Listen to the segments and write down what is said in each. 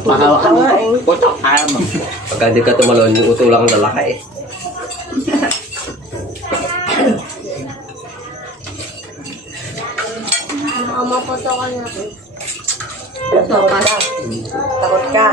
Putok, ayaw mo. Pagka hindi ka tumalon, yung uto lang ang lalaki eh. Maputok ka na. Takot ka. Takot ka.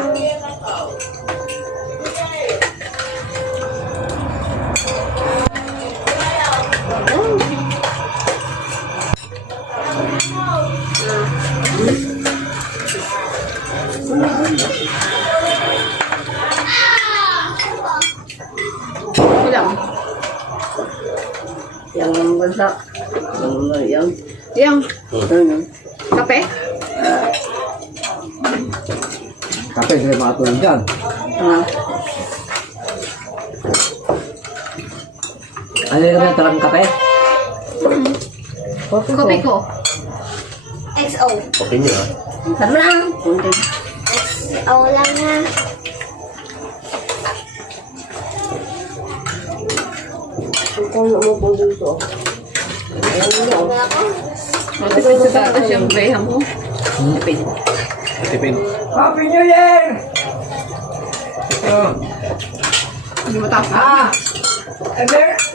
Ilang? Yang bansa. Yang. Yang? Ano? Kape? Kape, sila makatulong dyan. Ano yung naman talagang kape? Kopi ko. XO. Okay niyo ah. Sarap lang. XO lang na. Ikaw na mo po dito. Wala ko. Matipid sa tatas yung beha mo. Tipid. Tipin. Happy New Year! Ito. Hindi mataas na.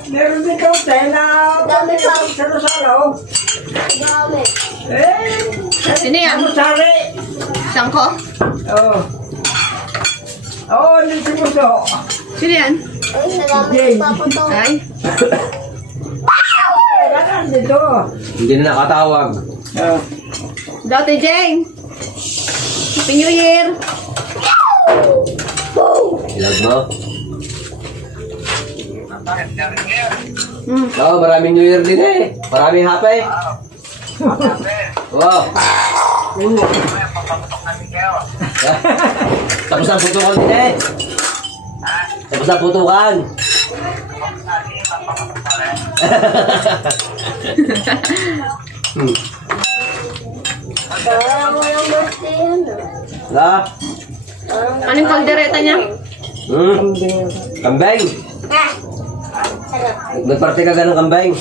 Meron din ikaw tayo na Dami pa. salo-salo. Dami. Sino yan? Sari! Sangko? Oo. Oo, hindi si Puso. Sino yan? Uy, nadami pa po to. Ay. Kailangan dito. Hindi na nakatawag. Dati Jeng. Happy New Year. Ilag mo? Hmm. Maraming New Year din eh. Maraming happy. Wow. Tapos ang putukan din eh. Tapos ang putukan. Parang walang birthday yan. Na? Anong kaldereta niya? Kambing. Ah! Sarap. Nagparte ka ng kambing.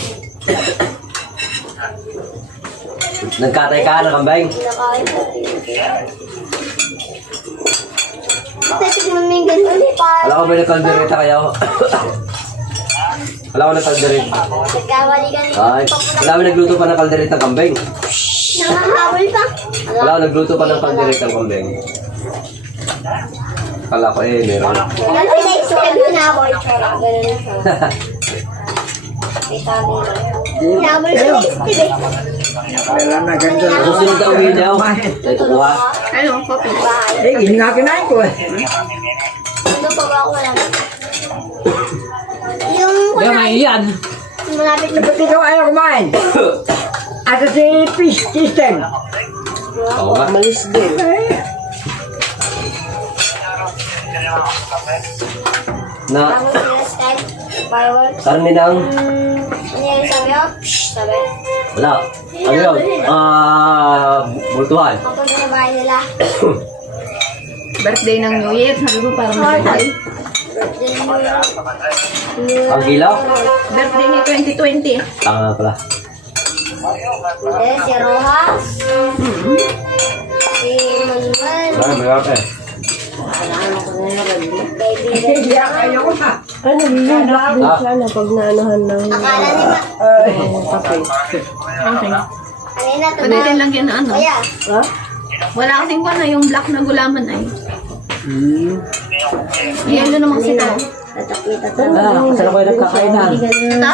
Nagkatay ka ng kambing. Kinakain ko. Kasi tignan mo yung ganun eh. Alam ko ba nagkaldereta kayo? Alam ko nagkaldereta. Nagkawali ka rin. Ay, wala mo nagluto pa ng kaldereta ng kambing. Nangahabol pa. Wala ko nagluto pa ng kaldereta ng kambing. Kala ko eh, meron. Ganun na-explain mo na ako. Ganun na siya. Kita mo. Hinabol siya na-explain eh. Wala na ganito. Susunod na uwi niya. Ay, kukuha. Ano, kopi. Eh, hindi nga kinain ko eh. Ito pa ba ako lang? Yung kunain. yan. Malapit na Ba't ikaw ayaw kumain? Asa si fish system? Oo nga. Malis din. Na, Bago sila style. Fireworks. karne ng... Ano yan sabi ko? Sabi. Wala. Ano yun? Bultuhan. Kapag sa bahay nila. Birthday ng New Year. Sabi ko parang birthday. Ang gilaw? Birthday ni 2020. Tanga nga pala. Hindi, si Rojas. Si Manuel. Mayroon eh. Kaibigan. Hindi kayo na. Ano, yung black din sana pag naanohan ng Akala ni Ma. kape. Okay. Kanina ito Pwede din lang yan na ano. Kuya. Ha? Wala kasing pa na yung black na gulaman ay. Ayan doon naman sila. Tatakita to. Kasal ko yung nagkakainan. Ta?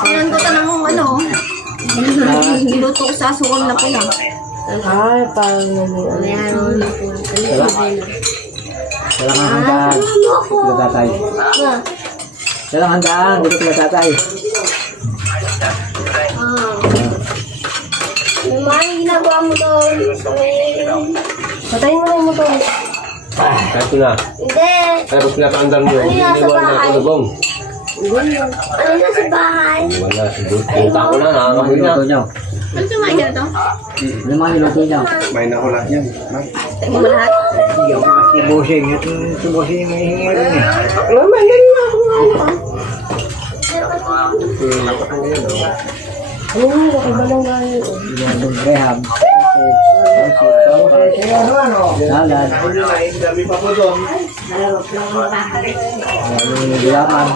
Sinan ko tanong kung ano. Niluto ko sa asukal na pula. Ay, parang naging Mayroon na po. Wala nga handaan. Dito tatay. Wala nga handaan. Dito sila tatay. May mga ginagawa mo doon. Patayin mo na yung motor. Kahit ko na. Hindi. Kaya pag pinapaandar nyo, iniwan na ako lubong. Ano na sa bahay? Iniwan na. Punta ko na, nakakamoy na. Niluto nyo. Ano sumain ka na to? Ano mga niluto nyo? May na ko lahat yan. Tingin mo lahat. Hindi ako si Bossing. Si Bossing may hingi rin eh. Ano yung kakaiba ng gano'n? Yung rehab. Kasi Salad. Gulaman.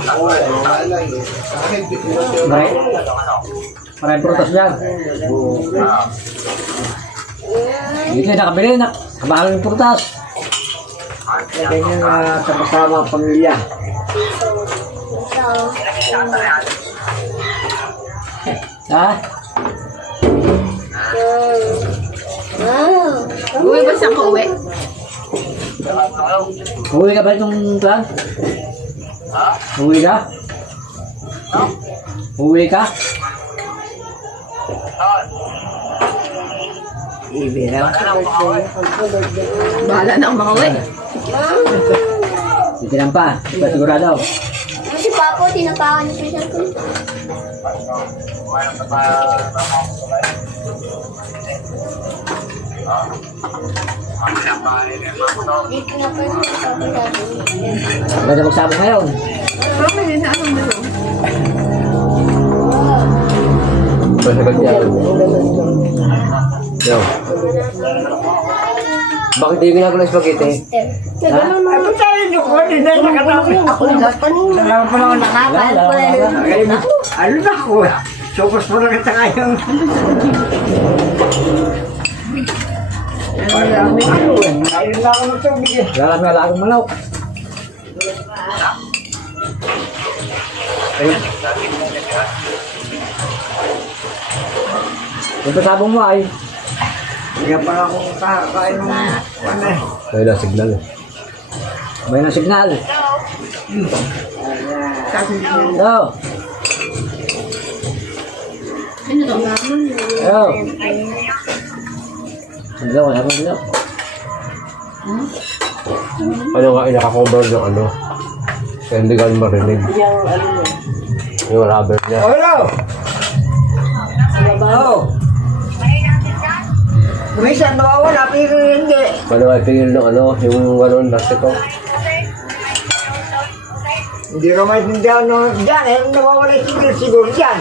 Maraming prutas yan. Dito yung nakabili na. Kamahal ng prutas. Ganyan na sama-sama ang pamilya. Ha? Uwi ba siyang kauwi? Uwi ka ba itong plan? Uwi ka? Uwi ka? Ibiraw. Bahala na ang mga uwi. Titinan pa. Ba sigurado? Si Papo, tinapakan niya siya ko. Dito na po yung Papo natin. Ganda magsabong ngayon. Mama, yun sa anong dito? Masagal niya. Yo. Bakit hindi ginagawa ng spaghetti? Ako na kanina. Alam mo naman nakakain ko eh. Ano na ako? Supos mo lang kita ngayon. Ayun na ako ng tubig eh. Lalam nga lagong malaw. Yung pasabong mo ay. Kaya pala akong kakain ng ano eh. Ayun na, signal. May na signal. Oh. Ano to? Oh. Hello, wala mo dito. Ano nga, inaka-cover yung ano. Kaya hindi ka marinig. Yung rubber niya. Oh, hello! Oh! Minsan nawawala, pero hindi. Paano nga tingin ng ano, yung gano'n, plastiko. Hindi ko maintindihan no, dyan eh, nawawala yung signal siguro dyan.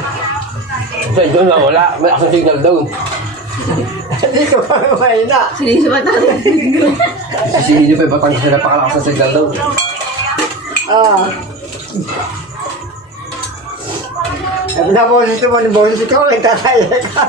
So, doon nga wala. May action signal doon. Dito pa naman na. Sinisubat natin. Sisihin niyo pa yung patangis na napakalakas ng signal doon. Ah. Eh, pinaboses naman yung boses ko, nagtataya ka.